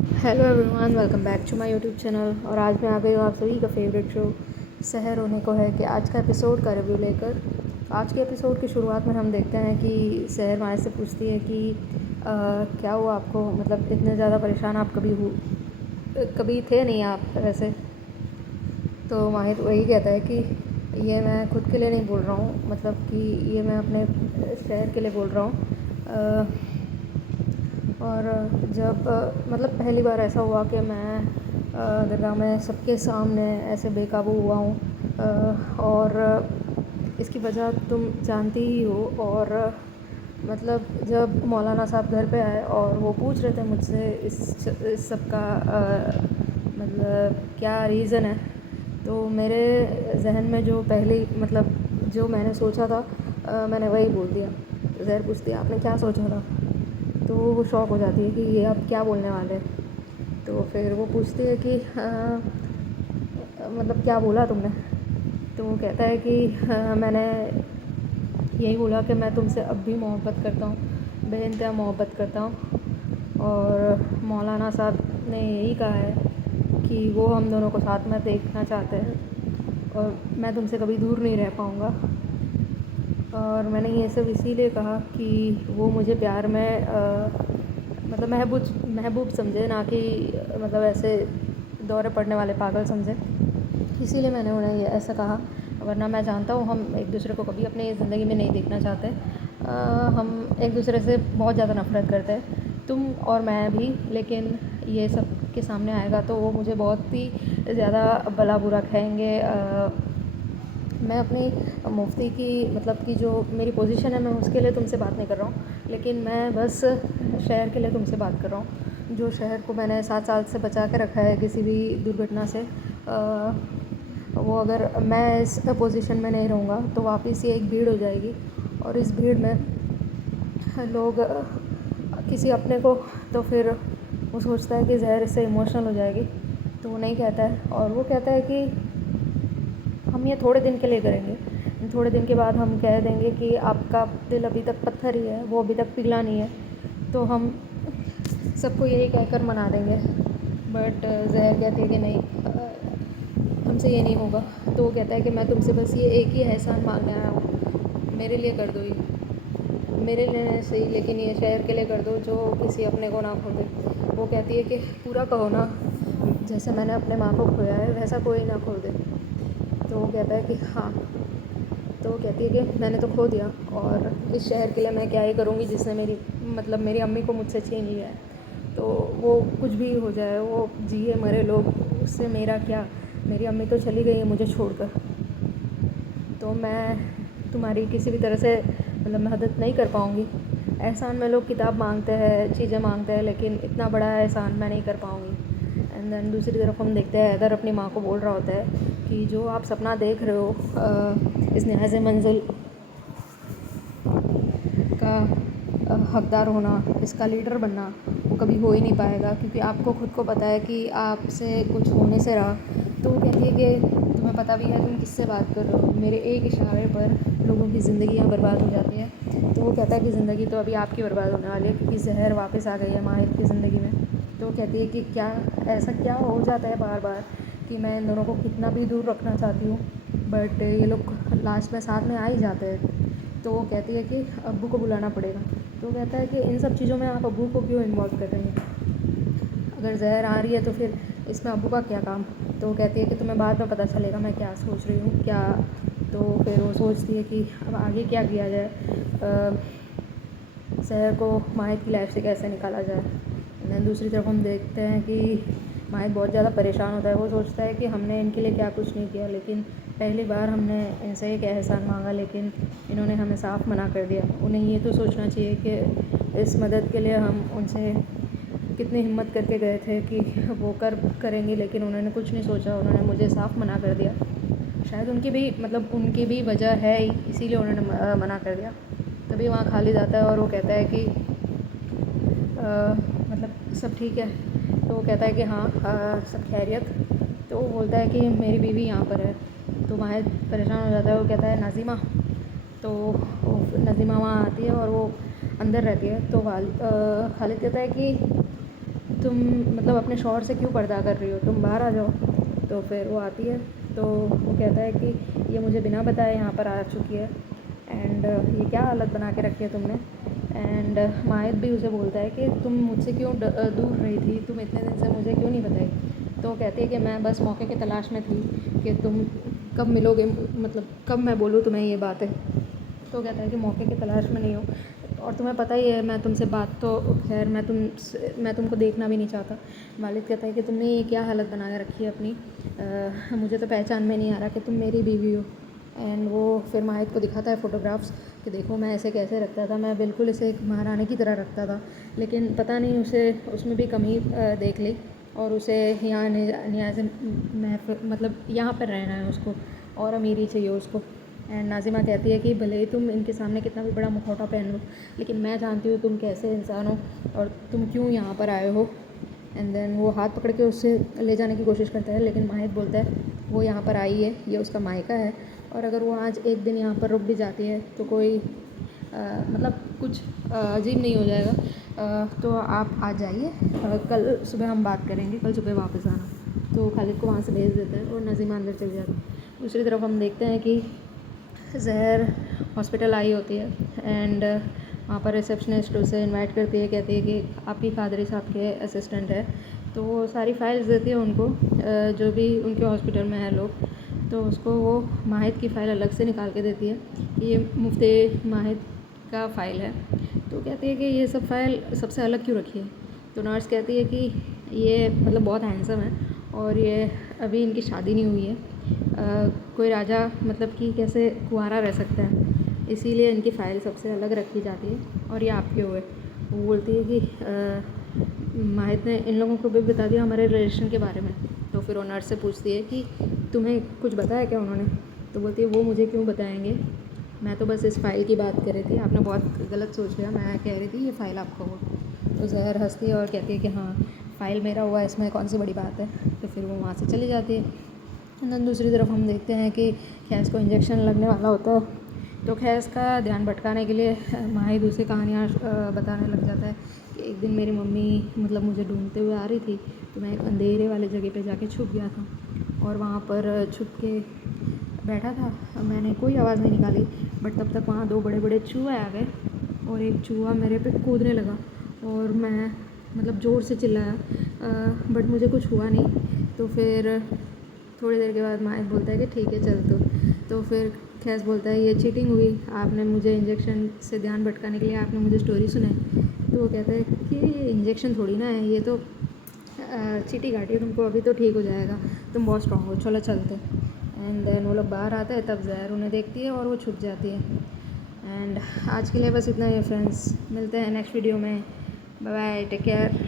Hello everyone, welcome back to my YouTube channel. और आज मैं आ गई हूँ आप सभी का फेवरेट शो शहर होने को है कि आज का एपिसोड का रिव्यू लेकर। आज के एपिसोड की शुरुआत में हम देखते हैं कि शहर माए से पूछती है कि क्या हुआ आपको, मतलब इतने ज़्यादा परेशान आप कभी थे नहीं आप वैसे। तो माहिर वही कहता है कि ये मैं खुद के लिए नहीं बोल रहा हूँ, मतलब कि ये मैं अपने शहर के लिए बोल रहा हूँ। और जब मतलब पहली बार ऐसा हुआ कि मैं दरगाह में सबके सामने ऐसे बेकाबू हुआ हूँ। और इसकी वजह तुम जानती ही हो। और मतलब जब मौलाना साहब घर पे आए और वो पूछ रहे थे मुझसे इस सब का मतलब क्या रीज़न है, तो मेरे जहन में जो पहले मतलब जो मैंने सोचा था मैंने वही बोल दिया। ज़हर पूछती है आपने क्या सोचा था, तो वो शॉक हो जाती है कि ये अब क्या बोलने वाले हैं। तो फिर वो पूछती है कि मतलब क्या बोला तुमने। तो वो कहता है कि मैंने यही बोला कि मैं तुमसे अब भी मोहब्बत करता हूँ, बेइंतहा मोहब्बत करता हूँ। और मौलाना साहब ने यही कहा है कि वो हम दोनों को साथ में देखना चाहते हैं और मैं तुमसे कभी दूर नहीं रह पाऊँगा। और मैंने ये सब इसीलिए कहा कि वो मुझे प्यार में मतलब महबूब समझे, ना कि मतलब ऐसे दौरे पड़ने वाले पागल समझे। इसीलिए मैंने उन्हें ये ऐसा कहा, वरना मैं जानता हूँ हम एक दूसरे को कभी अपनी ज़िंदगी में नहीं देखना चाहते। हम एक दूसरे से बहुत ज़्यादा नफ़रत करते हैं, तुम और मैं भी। लेकिन ये सब के सामने आएगा तो वो मुझे बहुत ही ज़्यादा भला बुरा कहेंगे। मैं अपनी मुफ्ती की मतलब कि जो मेरी पोजीशन है मैं उसके लिए तुमसे बात नहीं कर रहा हूँ, लेकिन मैं बस शहर के लिए तुमसे बात कर रहा हूँ। जो शहर को मैंने 7 साल से बचा के रखा है किसी भी दुर्घटना से, वो अगर मैं इस पोजीशन में नहीं रहूँगा तो वापस ये एक भीड़ हो जाएगी। और इस भीड़ में लोग किसी अपने को, तो फिर वो सोचता है कि ज़हर इससे इमोशनल हो जाएगी, तो वो नहीं कहता है। और वो कहता है कि हम ये थोड़े दिन के लिए करेंगे, थोड़े दिन के बाद हम कह देंगे कि आपका दिल अभी तक पत्थर ही है, वो अभी तक पिघला नहीं है। तो हम सबको यही कहकर मना देंगे। बट ज़हर कहती है कि नहीं, हमसे ये नहीं होगा। तो वो कहता है कि मैं तुमसे बस ये एक ही एहसान मांगने आया हूँ, मेरे लिए कर दो ये, मेरे लिए सही लेकिन ये शहर के लिए कर दो जो किसी अपने को ना खो दे। वो कहती है कि पूरा कहो ना, जैसे मैंने अपने माँ को खोया है वैसा कोई ना खो दे। तो वो कहता है कि हाँ। तो वो कहती है कि मैंने तो खो दिया और इस शहर के लिए मैं क्या ही करूँगी जिसने मेरी अम्मी को मुझसे छीन लिया है। तो वो कुछ भी हो जाए, वो जिए मरे लोग, उससे मेरा क्या, मेरी अम्मी तो चली गई है मुझे छोड़कर। तो मैं तुम्हारी किसी भी तरह से मतलब मदद नहीं कर पाऊँगी। एहसान में लोग किताब मांगते हैं, चीज़ें मांगते हैं, लेकिन इतना बड़ा एहसान मैं नहीं कर पाऊँगी। एंड देन दूसरी तरफ हम देखते हैं हैदर अपनी माँ को बोल रहा होता है कि जो आप सपना देख रहे हो इस न्याज़ मंजिल का हकदार होना, इसका लीडर बनना, वो कभी हो ही नहीं पाएगा, क्योंकि आपको खुद को पता है कि आपसे कुछ होने से रहा। तो वो कहती है कि तुम्हें पता भी है तुम किससे बात कर रहे हो, मेरे एक इशारे पर लोगों की ज़िंदगियाँ बर्बाद हो जाती हैं। तो वो कहता है कि ज़िंदगी तो अभी आपकी बर्बाद होने वाली है, क्योंकि ज़हर वापस आ गई है माहिर की ज़िंदगी में। तो वो कहती है कि क्या ऐसा क्या हो जाता है बार बार कि मैं इन दोनों को कितना भी दूर रखना चाहती हूँ, बट ये लोग लास्ट में साथ में आ ही जाते हैं। तो वो कहती है कि अब्बू को बुलाना पड़ेगा। तो वो कहता है कि इन सब चीज़ों में आप अब्बू को क्यों इन्वॉल्व कर रही हैं, अगर ज़हर आ रही है तो फिर इसमें अब्बू का क्या काम। तो वो कहती है कि तुम्हें बाद में पता चलेगा मैं क्या सोच रही हूँ क्या। तो फिर वो सोचती है कि अब आगे क्या किया जाए, ज़हर को माहिर की लाइफ से कैसे निकाला जाए। एंड दूसरी तरफ हम देखते हैं कि माहिर बहुत ज़्यादा परेशान होता है। वो सोचता है कि हमने इनके लिए क्या कुछ नहीं किया, लेकिन पहली बार हमने इनसे एक एहसान मांगा, लेकिन इन्होंने हमें साफ मना कर दिया। उन्हें ये तो सोचना चाहिए कि इस मदद के लिए हम उनसे कितनी हिम्मत करके गए थे कि वो करेंगे, लेकिन उन्होंने कुछ नहीं सोचा, उन्होंने मुझे साफ मना कर दिया। शायद उनकी भी वजह है ही, इसीलिए उन्होंने मना कर दिया। तभी वहाँ खालिद आता है और वो कहता है कि मतलब सब ठीक है। तो वो कहता है कि हाँ सब खैरियत। तो वो बोलता है कि मेरी बीवी यहाँ पर है। तो माहिर परेशान हो जाता है, वो कहता है नाज़िमा। तो नाज़िमा वहाँ आती है और वो अंदर रहती है। तो खालिद कहता है कि तुम मतलब अपने शौहर से क्यों पर्दा कर रही हो, तुम बाहर आ जाओ। तो फिर वो आती है, तो वो कहता है कि ये मुझे बिना बताए यहाँ पर आ चुकी है, एंड ये क्या हालत बना के रखी है तुमने। एंड माहित भी उसे बोलता है कि तुम मुझसे क्यों दूर रही थी, तुम इतने दिन से मुझे क्यों नहीं बताई। तो वो कहती है कि मैं बस मौके की तलाश में थी कि तुम कब मिलोगे, मतलब कब मैं बोलूँ तुम्हें ये बातें। तो कहता है कि मौके की तलाश में नहीं हो, और तुम्हें पता ही है मैं तुमसे बात तो खैर मैं तुमको देखना भी नहीं चाहता। वालिद कहता है कि तुमने ये क्या हालत बना के रखी है अपनी, मुझे तो पहचान में नहीं आ रहा कि तुम मेरी बीवी हो। एंड वो फिर माहित को दिखाता है फ़ोटोग्राफ्स कि देखो मैं ऐसे कैसे रखता था, मैं बिल्कुल इसे एक महारानी की तरह रखता था, लेकिन पता नहीं उसे उसमें भी कमी देख ली, और उसे यहाँ से मतलब यहाँ पर रहना है उसको, और अमीरी चाहिए उसको। एंड नाज़िमा कहती है कि भले ही तुम इनके सामने कितना भी बड़ा मुखौटा पहन लो, लेकिन मैं जानती हूँ तुम कैसे इंसान हो और तुम क्यों यहाँ पर आए हो। एंड देन वो हाथ पकड़ के उससे ले जाने की कोशिश करता है, लेकिन माहित बोलता है वो यहाँ पर आई है, ये उसका मायका है, और अगर वो आज एक दिन यहाँ पर रुक भी जाती है तो कोई मतलब कुछ अजीब नहीं हो जाएगा। तो आप आज जाइए, कल सुबह हम बात करेंगे, कल सुबह वापस आना। तो खालिद को वहाँ से भेज देता है और नज़ीमा अंदर चली जाती है। दूसरी तरफ हम देखते हैं कि ज़हर हॉस्पिटल आई होती है, एंड वहाँ पर रिसेप्शनिस्ट उसे इनवाइट करती है, कहती है कि आप ही कादरी साहब के असिस्टेंट है। तो वो सारी फाइल्स देती है उनको, जो भी उनके हॉस्पिटल में है लोग। तो उसको वो माहित की फ़ाइल अलग से निकाल के देती है कि ये मुफ्ती माहित का फ़ाइल है। तो कहती है कि ये सब फ़ाइल सबसे अलग क्यों रखी है। तो नर्स कहती है कि ये मतलब बहुत हैंडसम है, और ये अभी इनकी शादी नहीं हुई है, कोई राजा मतलब कि कैसे कुंवारा रह सकता है, इसीलिए इनकी फ़ाइल सबसे अलग रखी जाती है, और ये आपके हुए। वो बोलती है कि माहित ने इन लोगों को भी बता दिया हमारे रिलेशन के बारे में। तो फिर वो नर्स से पूछती है कि तुम्हें कुछ बताया क्या उन्होंने। तो बोलती है वो मुझे क्यों बताएंगे, मैं तो बस इस फ़ाइल की बात कर रही थी, आपने बहुत गलत सोच लिया, मैं कह रही थी ये फ़ाइल आपका हो। तो ज़हर हंसती है और कहती है कि हाँ फ़ाइल मेरा हुआ, इसमें कौन सी बड़ी बात है। तो फिर वो वहाँ से चली जाती है। एंड दूसरी तरफ हम देखते हैं कि खैस को इंजेक्शन लगने वाला होता है, तो खैस का ध्यान भटकाने के लिए माहिद उसे कहानियाँ बताने लग जाता है कि एक दिन मेरी मम्मी मतलब मुझे ढूंढते हुए आ रही थी, तो मैं एक अंधेरे वाले जगह पे जाके छुप गया था, और वहाँ पर छुप के बैठा था, मैंने कोई आवाज़ नहीं निकाली, बट तब तक वहाँ 2 बड़े बड़े चूहे आ गए, और एक चूहा मेरे पे कूदने लगा, और मैं मतलब ज़ोर से चिल्लाया, बट मुझे कुछ हुआ नहीं। तो फिर थोड़ी देर के बाद माहित बोलता है कि ठीक है चल। तो फिर खैस बोलता है ये चीटिंग हुई, आपने मुझे इंजेक्शन से ध्यान भटकाने के लिए आपने मुझे स्टोरी सुनाई। तो वो कहता है कि ये इंजेक्शन थोड़ी ना है, ये तो चीटी काटी है तुमको, अभी तो ठीक हो जाएगा, तुम बहुत स्ट्रॉन्ग हो, चलो चलते। एंड देन वो लोग बाहर आते हैं, तब ज़हर उन्हें देखती है और वो छुप जाती है। एंड आज के लिए बस इतना ही है फ्रेंड्स, मिलते हैं नेक्स्ट वीडियो में, बाय बाय, टेक केयर।